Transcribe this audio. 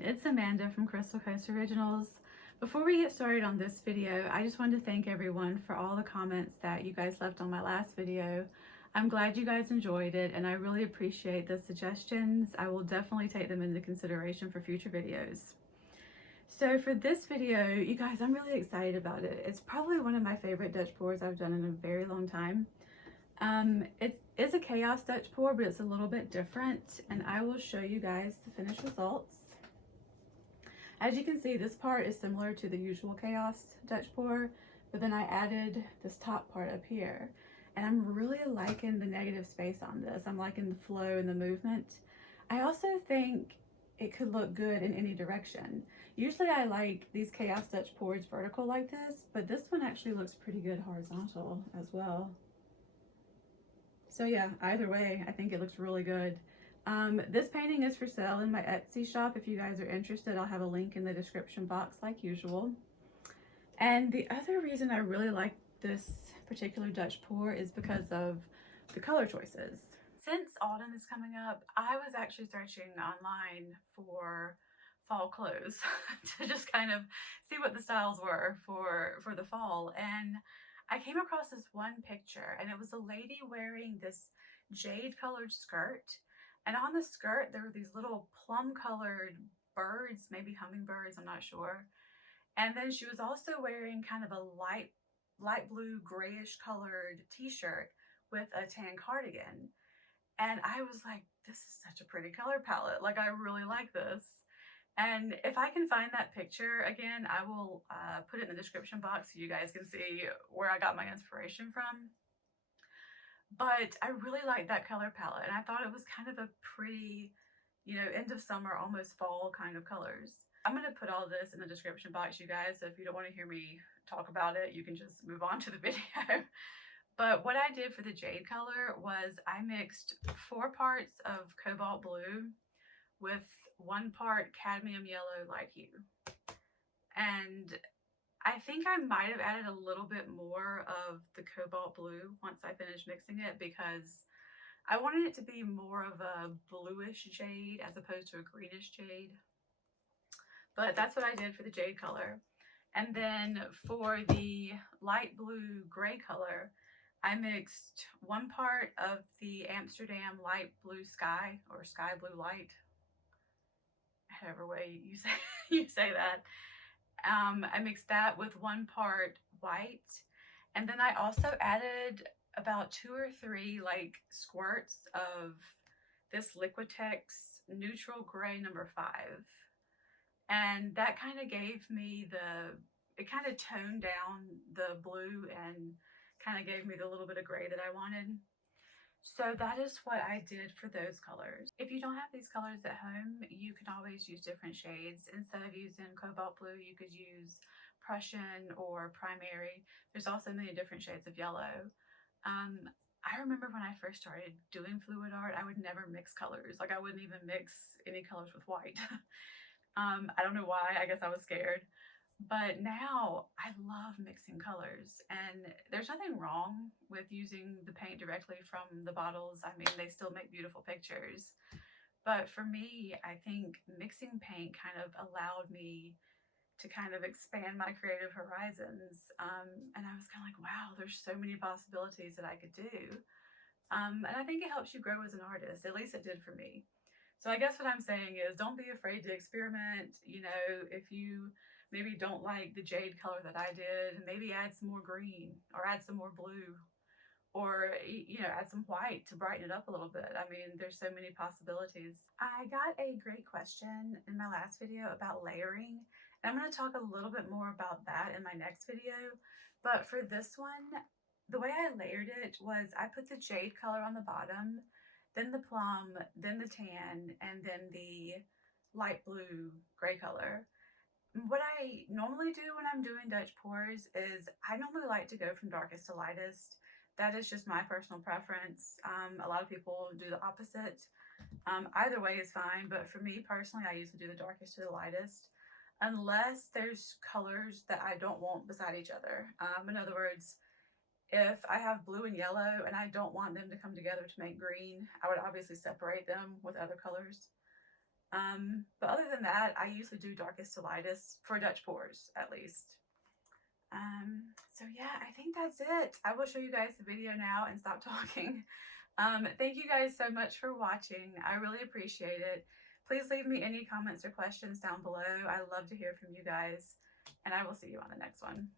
everyone, it's Amanda from Crystal Coast Originals. Before we get started on this video, I just wanted to thank everyone for all the comments that you guys left on my last video. I'm glad you guys enjoyed it and I really appreciate the suggestions. I will definitely take them into consideration for future videos. So for this video, you guys, I'm really excited about it. It's probably one of my favorite Dutch pours I've done in a very long time. It is a chaos Dutch pour, but it's a little bit different, and I will show you guys the finished results. As you can see, this part is similar to the usual chaos Dutch pour, but then I added this top part up here, and I'm really liking the negative space on this. I'm liking the flow and the movement. I also think it could look good in any direction. Usually I like these chaos Dutch pours vertical like this, but this one actually looks pretty good horizontal as well. So yeah, either way, I think it looks really good. This painting is for sale in my Etsy shop. If you guys are interested, I'll have a link in the description box like usual. And the other reason I really like this particular Dutch pour is because of the color choices. Since autumn is coming up, I was actually searching online for fall clothes to just kind of see what the styles were for the fall. And I came across this one picture, and it was a lady wearing this jade colored skirt, and on the skirt there were these little plum colored birds, maybe hummingbirds, I'm not sure. And then she was also wearing kind of a light blue grayish colored t-shirt with a tan cardigan. And I was like, this is such a pretty color palette. Like, I really like this. And if I can find that picture again, I will put it in the description box so you guys can see where I got my inspiration from. But I really like that color palette, and I thought it was kind of a pretty, you know, end of summer, almost fall kind of colors. I'm going to put all this in the description box, you guys, so if you don't want to hear me talk about it, you can just move on to the video. But what I did for the jade color was I mixed 4 parts of Cobalt Blue with 1 part Cadmium Yellow Light Hue. And I think I might have added a little bit more of the Cobalt Blue once I finished mixing it, because I wanted it to be more of a bluish jade as opposed to a greenish jade. But that's what I did for the jade color. And then for the light blue gray color, I mixed 1 part of the Amsterdam light blue sky, or sky blue light, however way you say that. I mixed that with 1 part white, and then I also added about 2 or 3 like squirts of this Liquitex neutral gray number 5, and that kind of gave me it kind of toned down the blue and kind of gave me the little bit of gray that I wanted. So that is what I did for those colors. If you don't have these colors at home, you can always use different shades. Instead of using Cobalt Blue, you could use Prussian or Primary. There's also many different shades of yellow. I remember when I first started doing fluid art, I would never mix colors. Like, I wouldn't even mix any colors with white. I don't know why, I guess I was scared. But now I love mixing colors, and there's nothing wrong with using the paint directly from the bottles. I mean, they still make beautiful pictures. But for me, I think mixing paint kind of allowed me to kind of expand my creative horizons. And I was kind of like, wow, there's so many possibilities that I could do. And I think it helps you grow as an artist. At least it did for me. So I guess what I'm saying is, don't be afraid to experiment. You know, if you maybe don't like the jade color that I did, maybe add some more green, or add some more blue, or, you know, add some white to brighten it up a little bit. I mean, there's so many possibilities. I got a great question in my last video about layering, and I'm going to talk a little bit more about that in my next video. But for this one, the way I layered it was I put the jade color on the bottom, then the plum, then the tan, and then the light blue gray color. What I normally do when I'm doing Dutch pours is I normally like to go from darkest to lightest. That is just my personal preference. A lot of people do the opposite. Either way is fine, but for me personally, I usually do the darkest to the lightest, unless there's colors that I don't want beside each other. In other words, if I have blue and yellow and I don't want them to come together to make green, I would obviously separate them with other colors. But other than that, I usually do darkest to lightest for Dutch pours, at least. So yeah, I think that's it. I will show you guys the video now and stop talking. Thank you guys so much for watching. I really appreciate it. Please leave me any comments or questions down below. I love to hear from you guys, and I will see you on the next one.